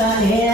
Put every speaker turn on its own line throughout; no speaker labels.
the head.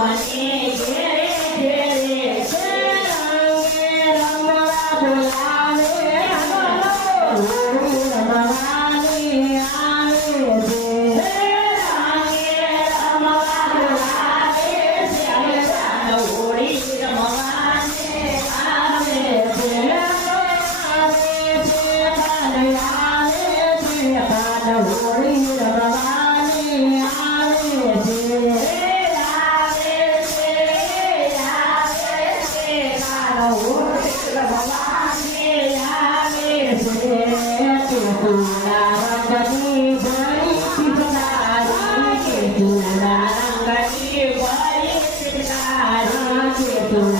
como Santo.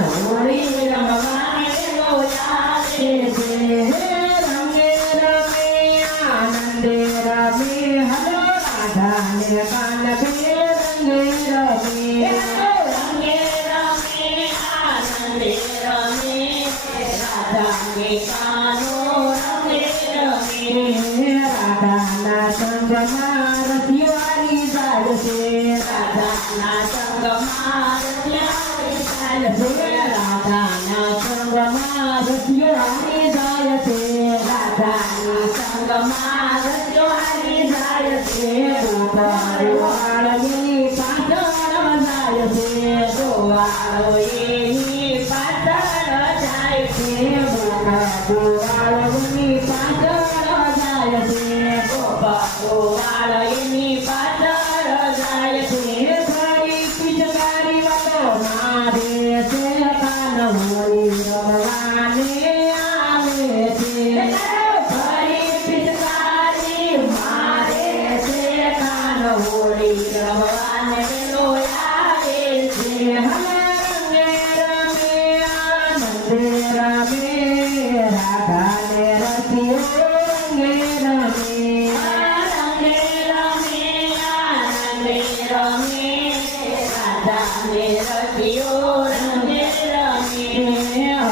know. What is for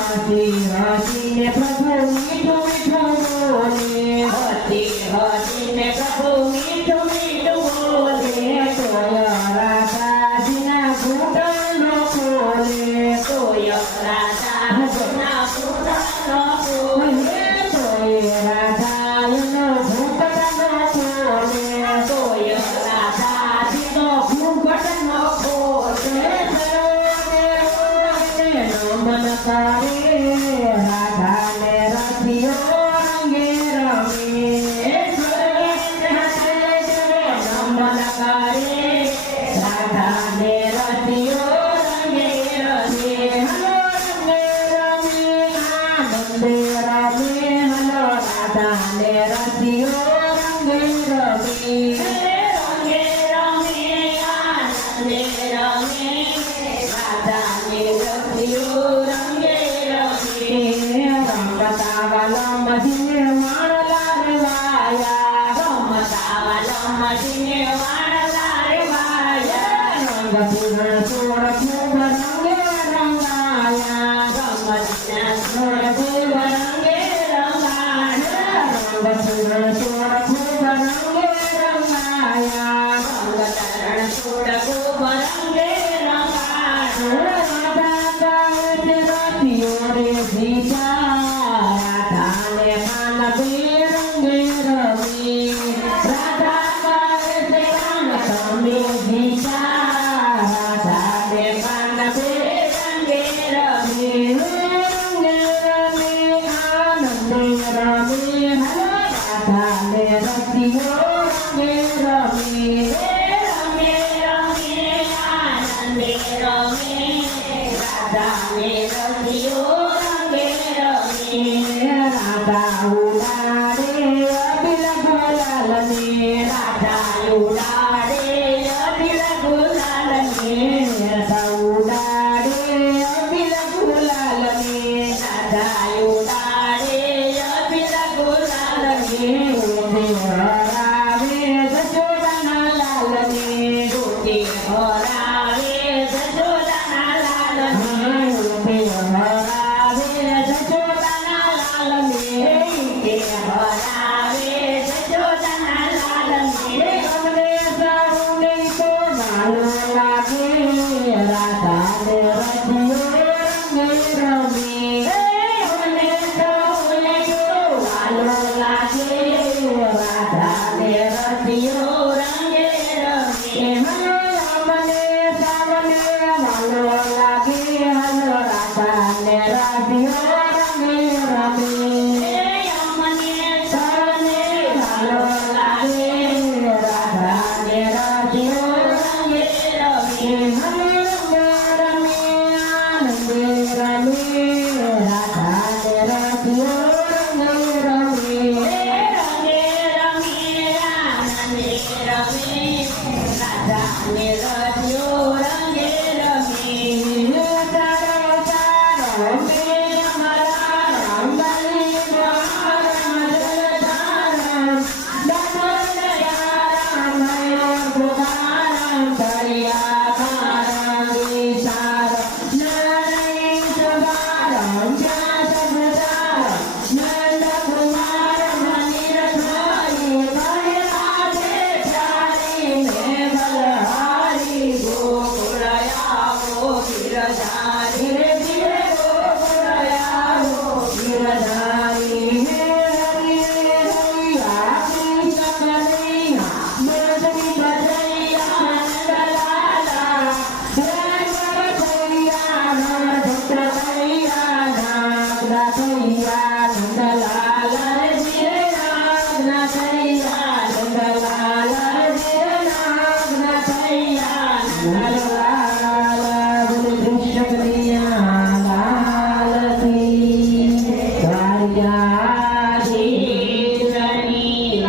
i see never go, never go. ดาเลราสิโอ